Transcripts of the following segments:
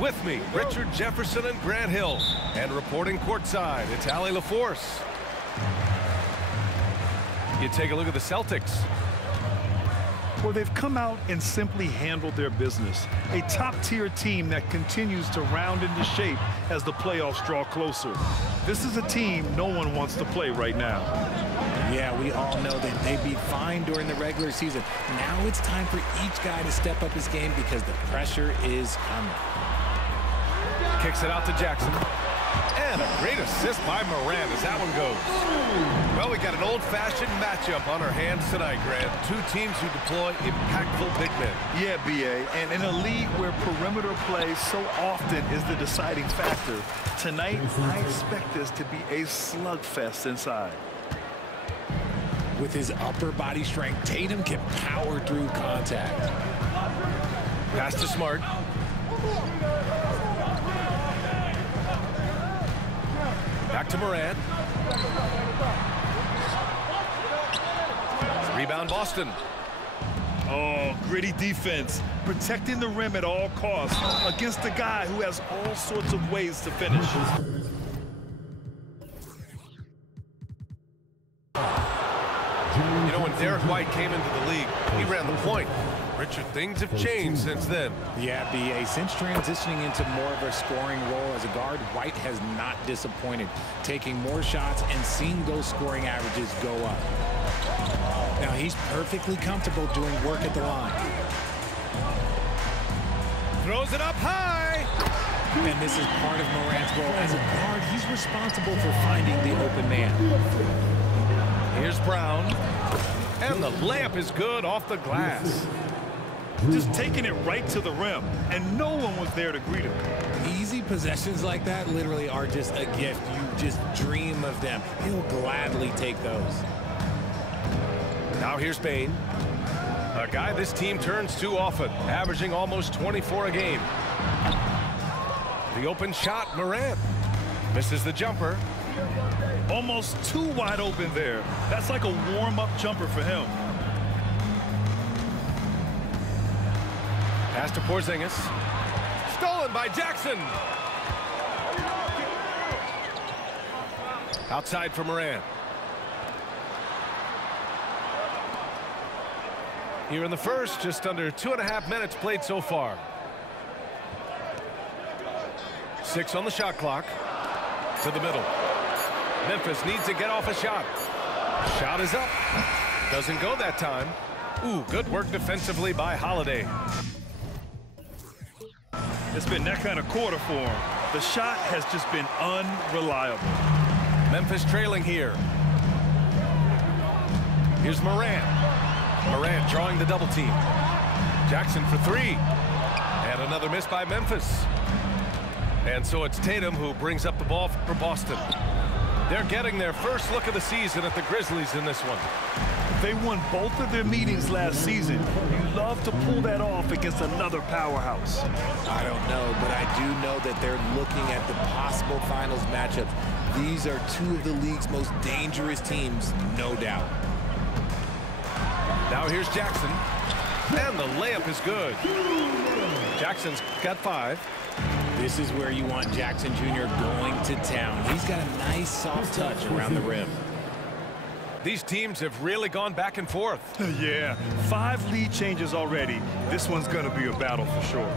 With me, Richard Jefferson and Grant Hill. And reporting courtside, it's Allie LaForce. You take a look at the Celtics. Well, they've come out and simply handled their business. A top-tier team that continues to round into shape as the playoffs draw closer. This is a team no one wants to play right now. Yeah, we all know that they'd be fine during the regular season. Now it's time for each guy to step up his game because the pressure is coming. Kicks it out to Jackson. And a great assist by Moran as that one goes. Well, we got an old-fashioned matchup on our hands tonight, Grant. Two teams who deploy impactful big men. Yeah, B.A., and in a league where perimeter play so often is the deciding factor, tonight I expect this to be a slugfest inside. With his upper body strength, Tatum can power through contact. Pass to Smart. Back to Moran. Rebound Boston. Oh, gritty defense. Protecting the rim at all costs against a guy who has all sorts of ways to finish. You know, when Derek White came into the league, he ran the point. Richard, things have changed since then. Yeah, B.A., since transitioning into more of a scoring role as a guard, White has not disappointed, taking more shots and seeing those scoring averages go up. Now, he's perfectly comfortable doing work at the line. Throws it up high. And this is part of Morant's role. As a guard, he's responsible for finding the open man. Here's Brown. And the layup is good off the glass. Just taking it right to the rim, and no one was there to greet him. Easy possessions like that literally are just a gift. You just dream of them. He'll gladly take those. Now here's Bain. A guy this team turns to often, averaging almost 24 a game. The open shot, Morant. Misses the jumper. Almost too wide open there. That's like a warm-up jumper for him. Pass to Porzingis. Stolen by Jackson. Outside for Moran. Here in the first, just under 2.5 minutes played so far. 6 on the shot clock. To the middle. Memphis needs to get off a shot. Shot is up. Doesn't go that time. Ooh, good work defensively by Holiday. It's been that kind of quarter for him. The shot has just been unreliable. Memphis trailing here. Here's Moran. Moran drawing the double team. Jackson for 3. And another miss by Memphis. And so it's Tatum who brings up the ball for Boston. They're getting their first look of the season at the Grizzlies in this one. They won both of their meetings last season. You love to pull that off against another powerhouse. I don't know, but I do know that they're looking at the possible finals matchups. These are two of the league's most dangerous teams, no doubt. Now here's Jackson. And the layup is good. Jackson's got 5. This is where you want Jackson Jr. going to town. He's got a nice soft touch around the rim. These teams have really gone back and forth. Yeah, 5 lead changes already. This one's going to be a battle for sure.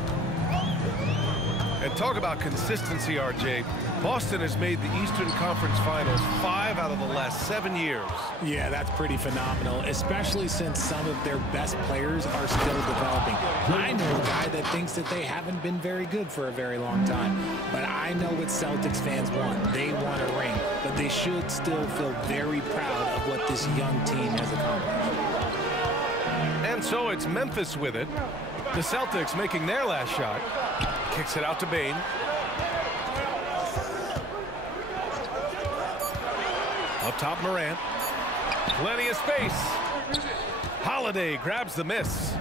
And talk about consistency, RJ. Boston has made the Eastern Conference Finals 5 out of the last 7 years. Yeah, that's pretty phenomenal, especially since some of their best players are still developing. I know a guy that thinks that they haven't been very good for a very long time, but I know what Celtics fans want. They want a ring, but they should still feel very proud of what this young team has accomplished. And so it's Memphis with it. The Celtics making their last shot. Kicks it out to Bain. Up top, Morant. Plenty of space. Holiday grabs the miss.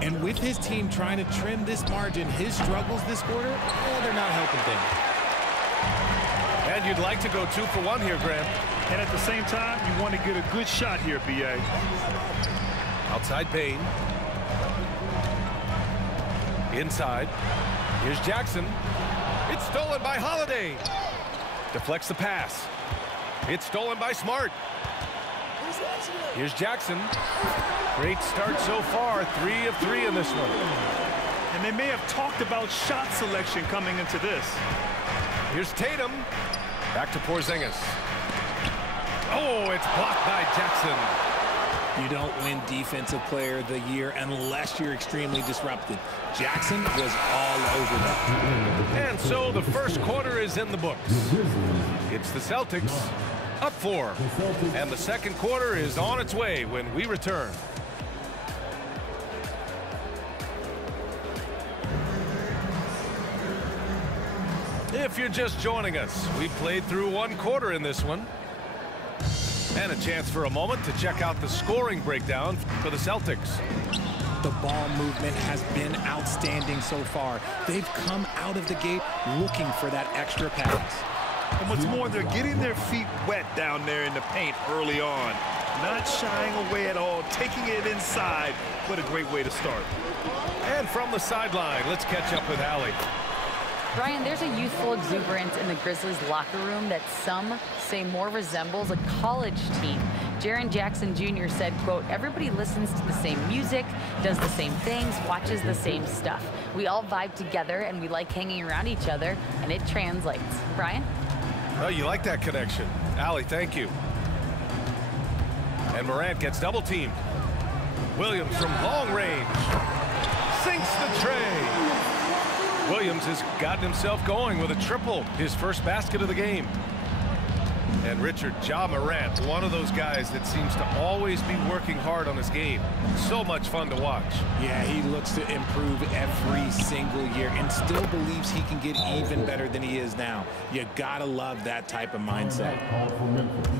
And with his team trying to trim this margin, his struggles this quarter, they're not helping things. And you'd like to go 2 for 1 here, Grant. And at the same time, you want to get a good shot here, B.A. Outside Bain. Inside. Here's Jackson. It's stolen by Holiday. Deflects the pass. It's stolen by Smart. Here's Jackson. Great start so far. 3 of 3 in this one. And they may have talked about shot selection coming into this. Here's Tatum. Back to Porzingis. Oh, it's blocked by Jackson. You don't win Defensive Player of the Year unless you're extremely disrupted. Jackson was all over that. And so the first quarter is in the books. It's the Celtics up 4. And the second quarter is on its way when we return. If you're just joining us, we played through 1 quarter in this one. And a chance for a moment to check out the scoring breakdown for the Celtics. The ball movement has been outstanding so far. They've come out of the gate looking for that extra pass. And what's more, they're getting their feet wet down there in the paint early on. Not shying away at all, taking it inside. What a great way to start. And from the sideline, let's catch up with Allie. Brian, there's a youthful exuberance in the Grizzlies locker room that some say more resembles a college team. Jaren Jackson Jr. said, quote, everybody listens to the same music, does the same things, watches the same stuff. We all vibe together and we like hanging around each other, and it translates. Brian? Oh, you like that connection. Allie, thank you. And Morant gets double teamed. Williams from long range. Sinks the tray. Williams has gotten himself going with a triple, his first basket of the game. And Richard, Ja Morant, one of those guys that seems to always be working hard on his game. So much fun to watch. Yeah, he looks to improve every single year and still believes he can get even better than he is now. You gotta love that type of mindset.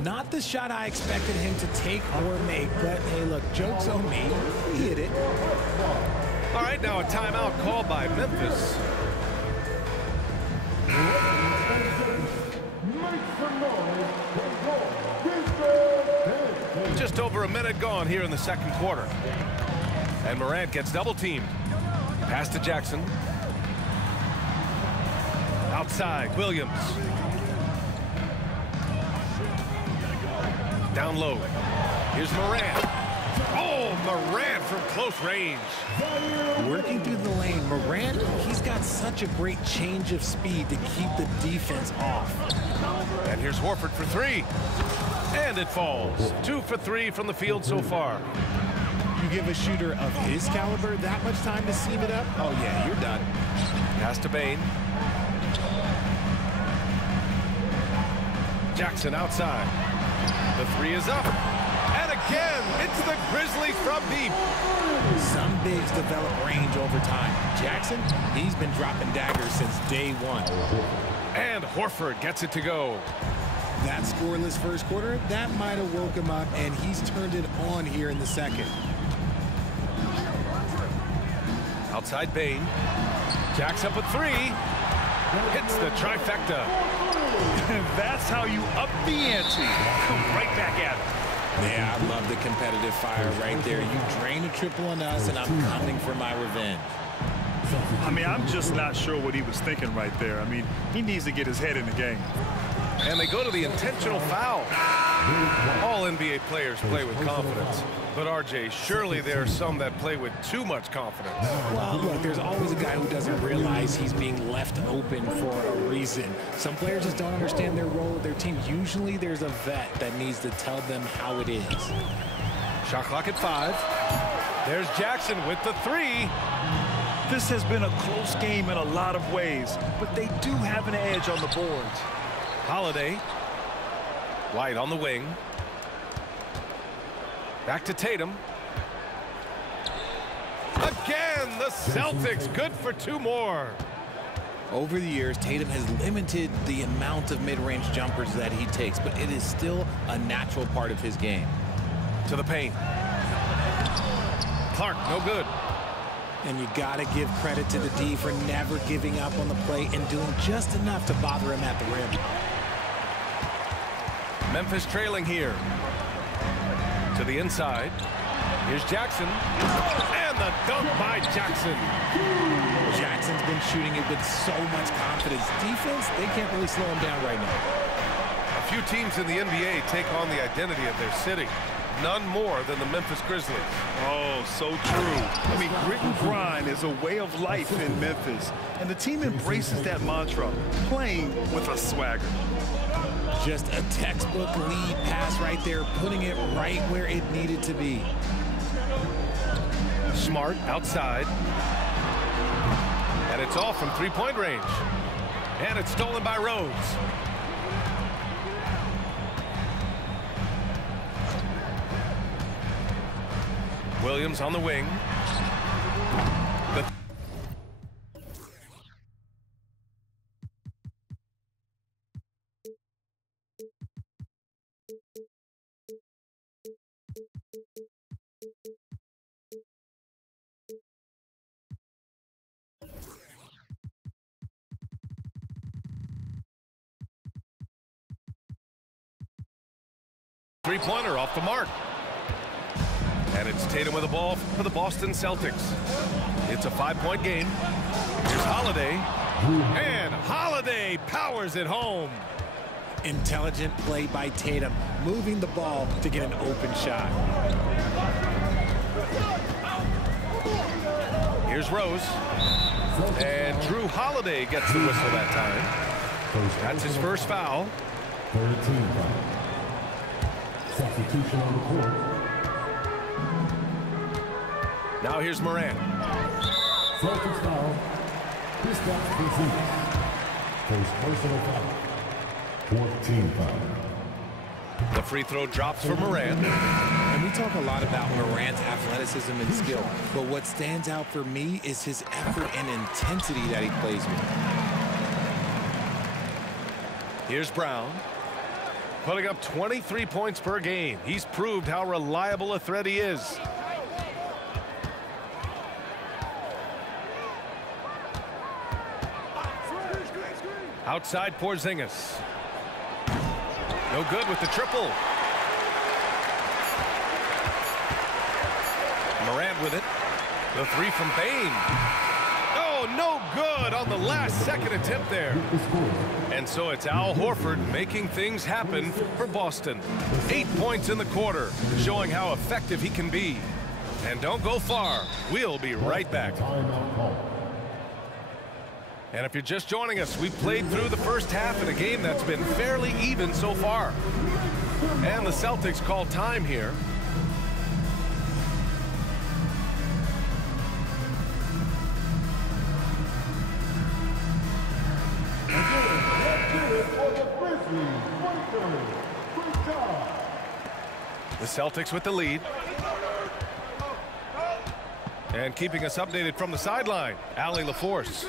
Not the shot I expected him to take or make, but hey, look, joke's on me. He hit it. All right, now a timeout called by Memphis. Just over a minute gone here in the second quarter. And Morant gets double teamed. Pass to Jackson. Outside, Williams. Down low. Here's Morant. Oh, Morant from close range. Working through the lane, Morant, he's got such a great change of speed to keep the defense off. And here's Horford for 3. And it falls. 2 for 3 from the field so far. You give a shooter of his caliber that much time to seam it up? Oh, yeah, you're done. Pass to Bane. Jackson outside. The 3 is up. And again, it's the Grizzlies from deep. Some bigs develop range over time. Jackson, he's been dropping daggers since day 1. And Horford gets it to go. That scoreless first quarter, that might have woke him up, and he's turned it on here in the second. Outside Bane. Jacks up a 3. Hits the trifecta. That's how you up the ante. Come right back at it. Yeah, I love the competitive fire right there. You drain a triple on us, and I'm coming for my revenge. I mean, I'm just not sure what he was thinking right there. I mean, he needs to get his head in the game. And they go to the intentional foul. All NBA players play with confidence. But, RJ, surely there are some that play with too much confidence. Well, look, there's always a guy who doesn't realize he's being left open for a reason. Some players just don't understand their role with their team. Usually there's a vet that needs to tell them how it is. Shot clock at 5. There's Jackson with the 3. This has been a close game in a lot of ways, but they do have an edge on the boards. Holiday. White on the wing. Back to Tatum. Again, the Celtics good for 2 more. Over the years, Tatum has limited the amount of mid-range jumpers that he takes, but it is still a natural part of his game. To the paint. Clark, no good. And you got to give credit to the D for never giving up on the play and doing just enough to bother him at the rim. Memphis trailing here. To the inside. Here's Jackson. And the dunk by Jackson. Jackson's been shooting it with so much confidence. Defense, they can't really slow him down right now. A few teams in the NBA take on the identity of their city. None more than the Memphis Grizzlies. Oh, so true. I mean, grit and grind is a way of life in Memphis. And the team embraces that mantra, playing with a swagger. Just a textbook lead pass right there, putting it right where it needed to be. Smart outside. And it's off from three-point range. And it's stolen by Rose. Williams on the wing. Three-pointer off the mark. And it's Tatum with the ball for the Boston Celtics. It's a 5-point game. Here's Holiday. And Holiday powers it home. Intelligent play by Tatum, moving the ball to get an open shot. Here's Rose. And Drew Holiday gets the whistle that time. That's his first foul. Third team foul. Substitution on the court. Now here's Morant. Celtics foul. Kristaps Porzingis. First personal foul. Fourth team foul. The free throw drops for Morant. And we talk a lot about Morant's athleticism and skill, but what stands out for me is his effort and intensity that he plays with. Here's Brown. Putting up 23 points per game. He's proved how reliable a threat he is. Outside Porzingis. No good with the triple. Morant with it. The three from Bain. Oh, no good on the last second attempt there. And so it's Al Horford making things happen for Boston. 8 points in the quarter, showing how effective he can be. And don't go far. We'll be right back. And if you're just joining us, we've played through the first half in a game that's been fairly even so far. And the Celtics call time here. The Celtics with the lead. And keeping us updated from the sideline, Allie LaForce.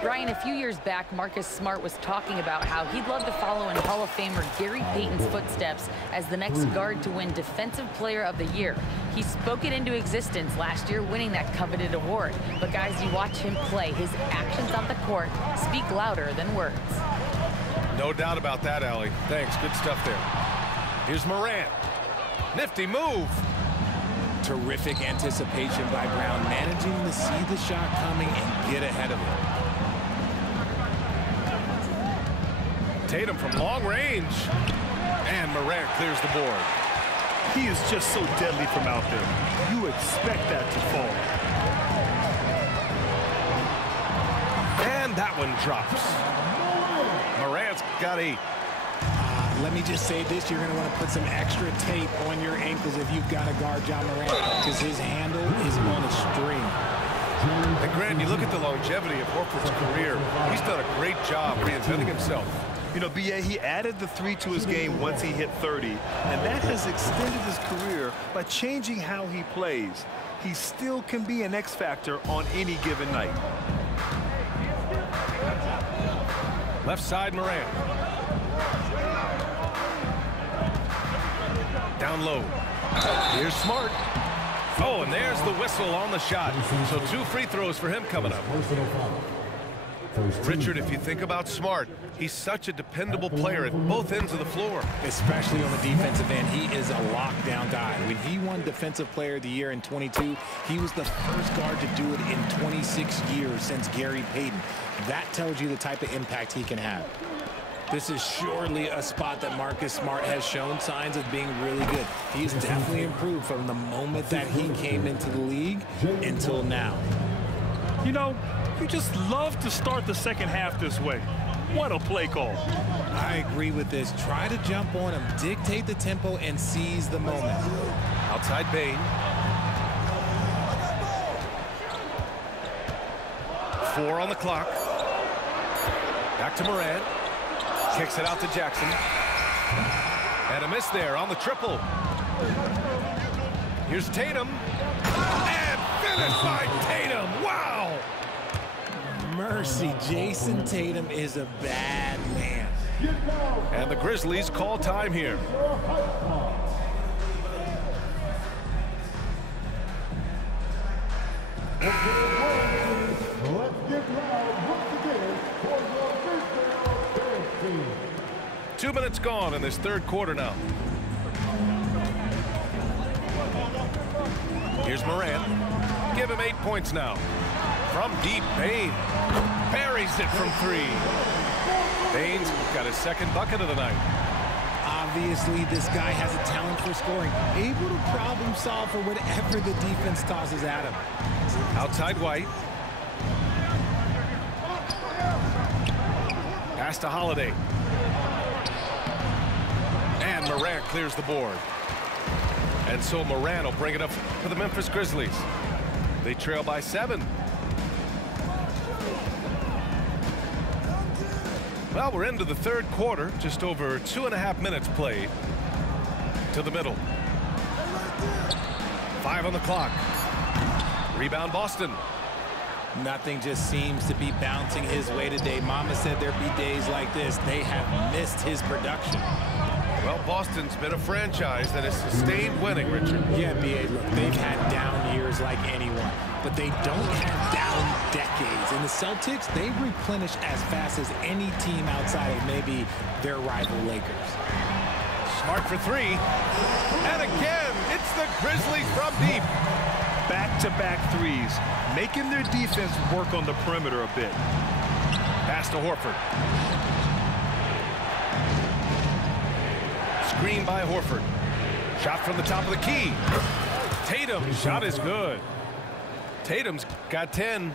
Brian, a few years back, Marcus Smart was talking about how he'd love to follow in Hall of Famer Gary Payton's footsteps as the next guard to win Defensive Player of the Year. He spoke it into existence last year, winning that coveted award. But guys, you watch him play, his actions on the court speak louder than words. No doubt about that, Allie. Thanks, good stuff there. Here's Morant. Nifty move. Terrific anticipation by Brown, managing to see the shot coming and get ahead of it. Tatum from long range. And Morant clears the board. He is just so deadly from out there. You expect that to fall. And that one drops. Morant's got 8. Let me just say this, you're going to want to put some extra tape on your ankles if you've got to guard John Morant, because his handle is on a string. And Grant, you look at the longevity of Horford's career. He's done a great job reinventing himself. You know, B.A., he added the 3 to his game once he hit 30, and that has extended his career by changing how he plays. He still can be an X factor on any given night. Left side, Morant. Down low. Here's Smart. Oh, and there's the whistle on the shot. So 2 free throws for him coming up. Richard, if you think about Smart, he's such a dependable player at both ends of the floor. Especially on the defensive end, he is a lockdown guy. When he won Defensive Player of the Year in 22, he was the first guard to do it in 26 years since Gary Payton. That tells you the type of impact he can have. This is surely a spot that Marcus Smart has shown signs of being really good. He's definitely improved from the moment that he came into the league until now. You know, you just love to start the second half this way. What a play call. I agree with this. Try to jump on him, dictate the tempo, and seize the moment. Outside Bain. 4 on the clock. Back to Morant. Kicks it out to Jackson. And a miss there on the triple. Here's Tatum. And finished by Tatum. Wow! Mercy, Jason Tatum is a bad man. And the Grizzlies call time here. Let's get loud once again for your Grizzlies team. 2 minutes gone in this third quarter now. Here's Morant. Give him 8 points now. From deep, Bain buries it from 3. Bain's got his second bucket of the night. Obviously, this guy has a talent for scoring, able to problem solve for whatever the defense tosses at him. Outside White. Pass to Holiday. And Morant clears the board. And so Morant will bring it up for the Memphis Grizzlies. They trail by 7. Well, we're into the third quarter, just over 2.5 minutes played. To the middle. 5 on the clock. Rebound Boston. Nothing just seems to be bouncing his way today. Mama said there'd be days like this. They have missed his production. Well, Boston's been a franchise that has sustained winning, Richard. Yeah, B.A., look, they've had down years like anyone, but they don't have down decades. And the Celtics, they replenish as fast as any team outside of maybe their rival Lakers. Smart for 3. And again, it's the Grizzlies from deep. Back-to-back threes, making their defense work on the perimeter a bit. Pass to Horford. Screen by Horford. Shot from the top of the key. Tatum's shot is good. Tatum's got 10.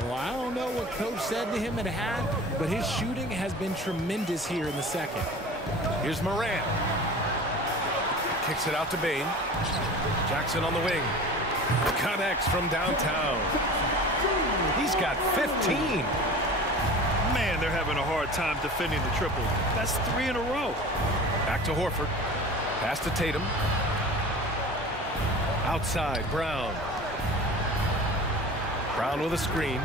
Well, I don't know what Coach said to him at half, but his shooting has been tremendous here in the second. Here's Morant. Kicks it out to Bain. Jackson on the wing. Connects from downtown. He's got 15. Man, they're having a hard time defending the triple. That's 3 in a row. Back to Horford. Pass to Tatum. Outside, Brown. Brown with a screen.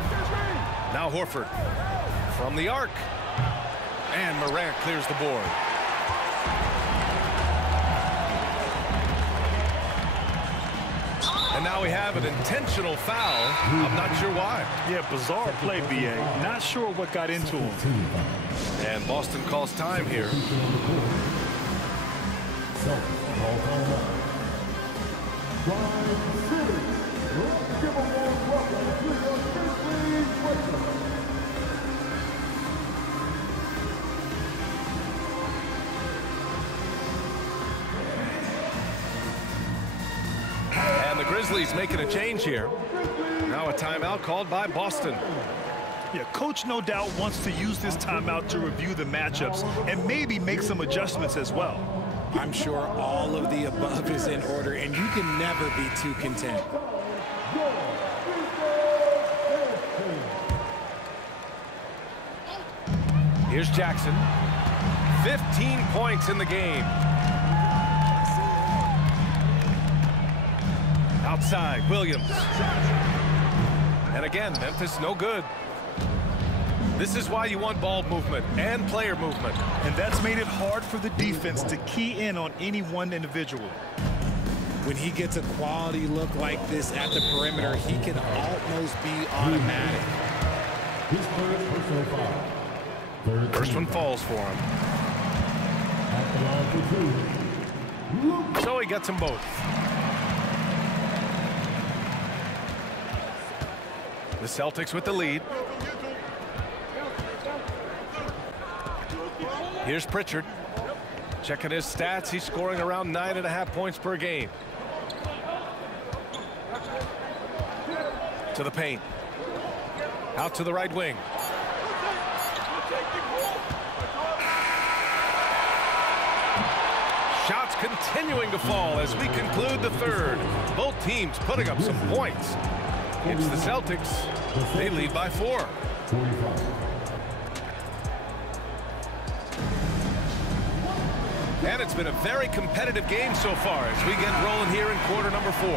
Now Horford. From the arc. And Morant clears the board. And now we have an intentional foul. I'm not sure why. Yeah, bizarre play, B.A. Not sure what got into him. And Boston calls time here. And the Grizzlies making a change here. Now a timeout called by Boston. Yeah, Coach no doubt wants to use this timeout to review the matchups and maybe make some adjustments as well. I'm sure all of the above is in order, and you can never be too content. Here's Jackson. 15 points in the game. Outside, Williams. And again, Memphis no good. This is why you want ball movement and player movement. And that's made it hard for the defense to key in on any one individual. When he gets a quality look like this at the perimeter, he can almost be automatic. His first personal foul. First one falls for him. At the line for 2. So he gets them both. The Celtics with the lead. Here's Pritchard. Checking his stats. He's scoring around 9.5 points per game. To the paint. Out to the right wing. Shots continuing to fall as we conclude the third. Both teams putting up some points. It's the Celtics. They lead by 4. 45. And it's been a very competitive game so far as we get rolling here in quarter number 4.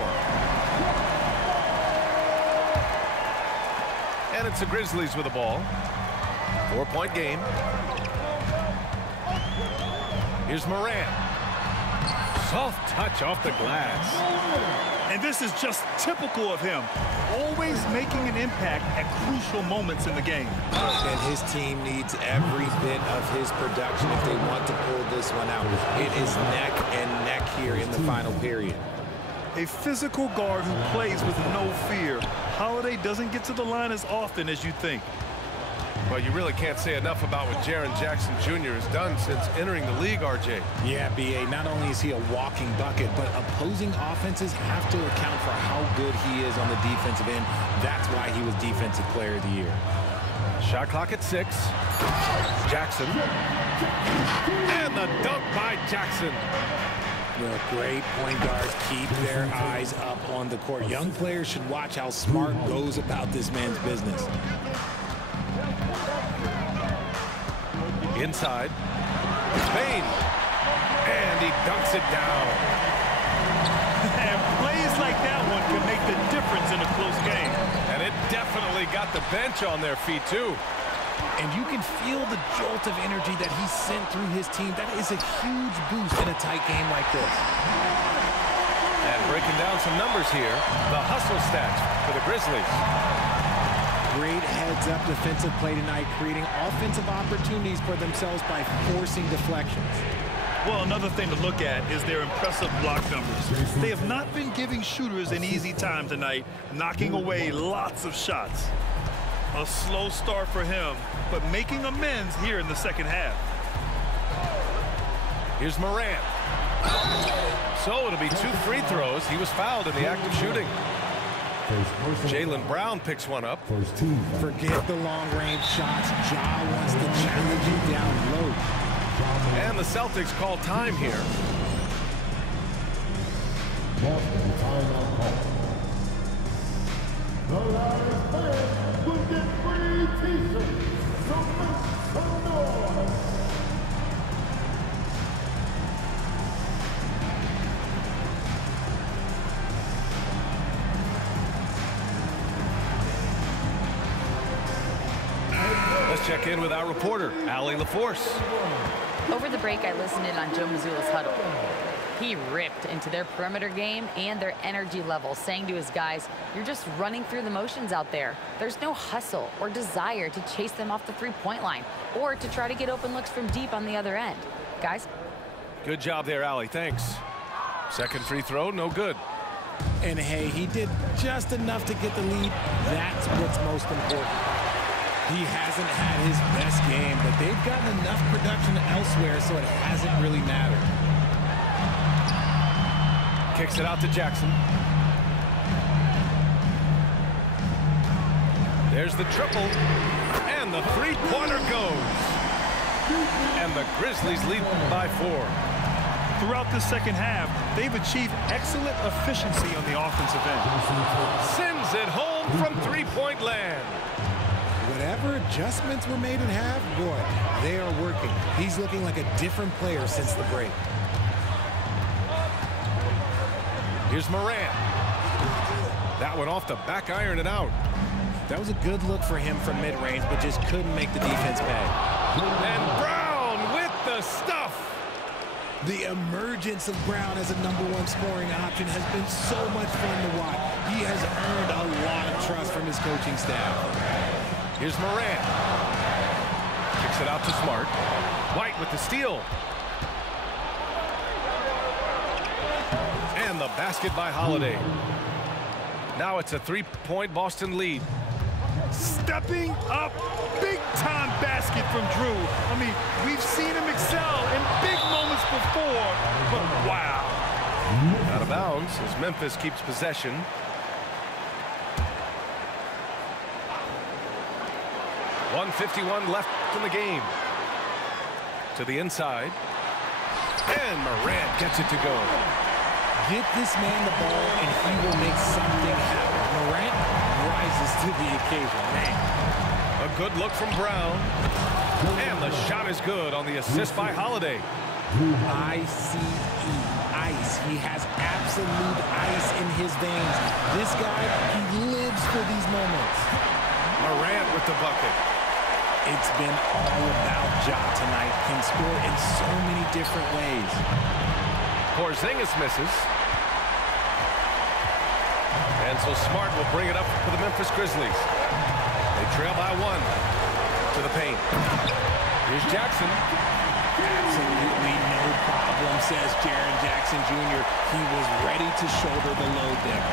And it's the Grizzlies with the ball. 4-point game. Here's Morant. Soft touch off the glass. And this is just typical of him, always making an impact at crucial moments in the game. And his team needs every bit of his production if they want to pull this one out. It is neck and neck here in the final period. A physical guard who plays with no fear. Holiday doesn't get to the line as often as you think. Well, you really can't say enough about what Jaren Jackson Jr. has done since entering the league, RJ. Yeah, B.A., not only is he a walking bucket, but opposing offenses have to account for how good he is on the defensive end. That's why he was Defensive Player of the Year. Shot clock at 6. Jackson. And the dunk by Jackson. Well, great point guards keep their eyes up on the court. Young players should watch how Smart goes about this man's business. Inside. Spain. And he dunks it down. And plays like that one can make the difference in a close game. And it definitely got the bench on their feet, too. And you can feel the jolt of energy that he sent through his team. That is a huge boost in a tight game like this. And breaking down some numbers here, the hustle stats for the Grizzlies. Great heads-up defensive play tonight, creating offensive opportunities for themselves by forcing deflections. Well, another thing to look at is their impressive block numbers. They have not been giving shooters an easy time tonight, knocking away lots of shots. A slow start for him, but making amends here in the second half. Here's Morant. So it'll be 2 free throws. He was fouled in the act of shooting. Jaylen Brown picks one up. Forget the long-range shots. Ja wants to challenge you down low. And the Celtics call time here. Boston timeout call. The Lions fans will get free t-shirts. So make some noise. Let's check in with our reporter, Allie LaForce. Over the break, I listened in on Joe Mazzulla's huddle. He ripped into their perimeter game and their energy level, saying to his guys, you're just running through the motions out there. There's no hustle or desire to chase them off the three-point line or to try to get open looks from deep on the other end. Guys? Good job there, Allie. Thanks. Second free throw, no good. And hey, he did just enough to get the lead. That's what's most important. He hasn't had his best game, but they've gotten enough production elsewhere, so it hasn't really mattered. Kicks it out to Jackson. There's the triple. And the three-pointer goes. And the Grizzlies lead by 4. Throughout the second half, they've achieved excellent efficiency on the offensive end. Sends it home from three-point land. Whatever adjustments were made in half, boy, they are working. He's looking like a different player since the break. Here's Morant. That one off the back iron and out. That was a good look for him from mid-range, but just couldn't make the defense pay. And Brown with the stuff. The emergence of Brown as a #1 scoring option has been so much fun to watch. He has earned a lot of trust from his coaching staff. Here's Morant. Kicks it out to Smart. White with the steal. And the basket by Holiday. Now it's a 3-point Boston lead. Stepping up, big-time basket from Drew. I mean, we've seen him excel in big moments before, but wow. Out of bounds as Memphis keeps possession. .151 left in the game. To the inside. And Morant gets it to go. Get this man the ball and he will make something happen. Morant rises to the occasion, man. A good look from Brown. And the shot is good on the assist by Holiday. I-C-E, ice. He has absolute ice in his veins. This guy, he lives for these moments. Morant with the bucket. It's been all about Ja tonight. Can score in so many different ways. Porzingis misses. And so Smart will bring it up for the Memphis Grizzlies. They trail by 1 to the paint. Here's Jackson. Absolutely no problem, says Jaren Jackson Jr. He was ready to shoulder the load there.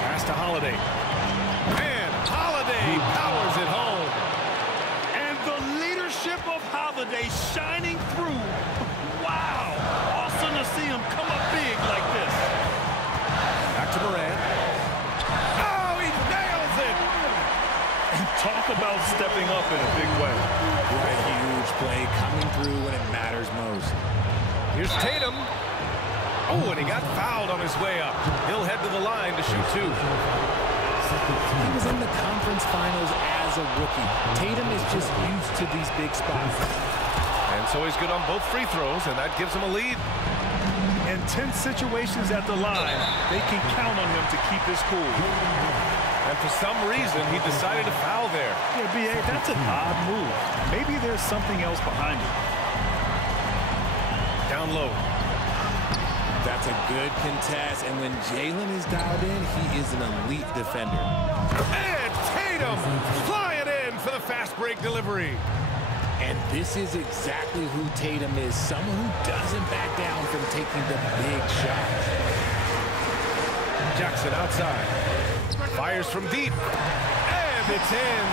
Pass to Holiday. And Holiday powers it home. And the leadership of Holiday shining through. Wow. Awesome to see him come up big like this. Back to Morant. Oh, he nails it. And talk about stepping up in a big way. What a huge play coming through when it matters most. Here's Tatum. Oh, and he got fouled on his way up. He'll head to the line to shoot 2. He was in the conference finals as a rookie. Tatum is just used to these big spots. And so he's good on both free throws, and that gives him a lead. In tense situations at the line, they can count on him to keep his cool. And for some reason, he decided to foul there. Yeah, B.A., that's an odd move. Maybe there's something else behind it. Down low. That's a good contest, and when Jalen is dialed in, he is an elite defender. And Tatum flying in for the fast break delivery. And this is exactly who Tatum is, someone who doesn't back down from taking the big shots. Jackson outside. Fires from deep. And it's in.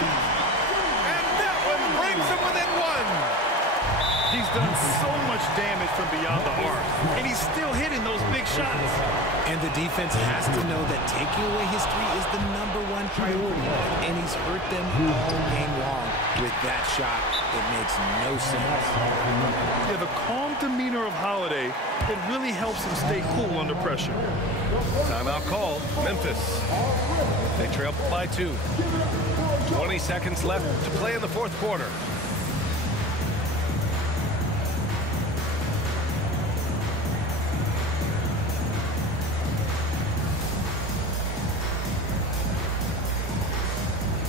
And that one brings him within 1. He's done so much damage from beyond the arc, and he's still hitting those big shots. And the defense has to know that taking away his 3 is the #1 priority, and he's hurt them all game long. With that shot, it makes no sense. Yeah, the calm demeanor of Holiday, it really helps him stay cool under pressure. Timeout called. Memphis. They trail by 2. 20 seconds left to play in the 4th quarter.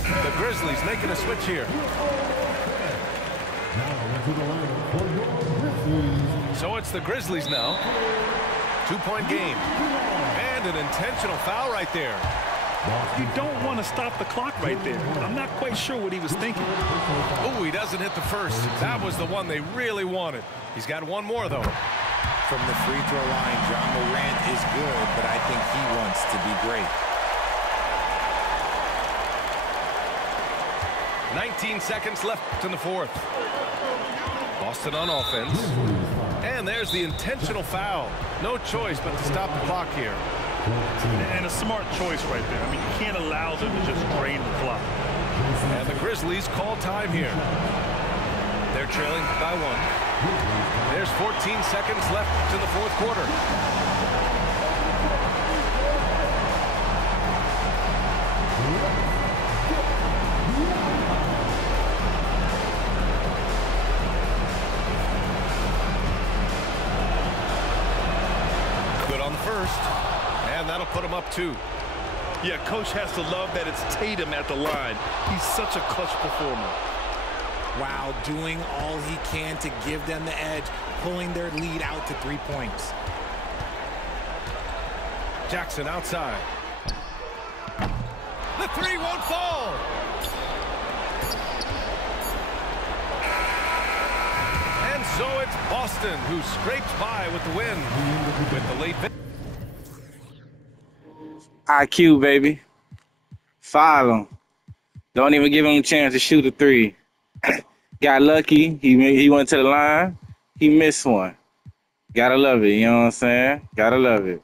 The Grizzlies making a switch here. So it's the Grizzlies now. 2-point game. And an intentional foul right there. You don't want to stop the clock right there. I'm not quite sure what he was thinking. Oh, he doesn't hit the first. That was the one they really wanted. He's got one more, though. From the free throw line, Ja Morant is good, but I think he wants to be great. 19 seconds left in the 4th. Boston on offense. And there's the intentional foul. No choice but to stop the clock here. And a smart choice right there. I mean, you can't allow them to just drain the clock. And the Grizzlies call time here. They're trailing by 1. There's 14 seconds left in the 4th quarter. Good on the first. And that'll put him up 2. Yeah, coach has to love that it's Tatum at the line. He's such a clutch performer. Wow, doing all he can to give them the edge, pulling their lead out to 3 points. Jackson outside. The three won't fall. And so it's Boston who scrapes by with the win with the late. IQ, baby. Foul him. Don't even give him a chance to shoot a three. Got lucky. He went to the line. He missed one. Gotta love it. You know what I'm saying? Gotta love it.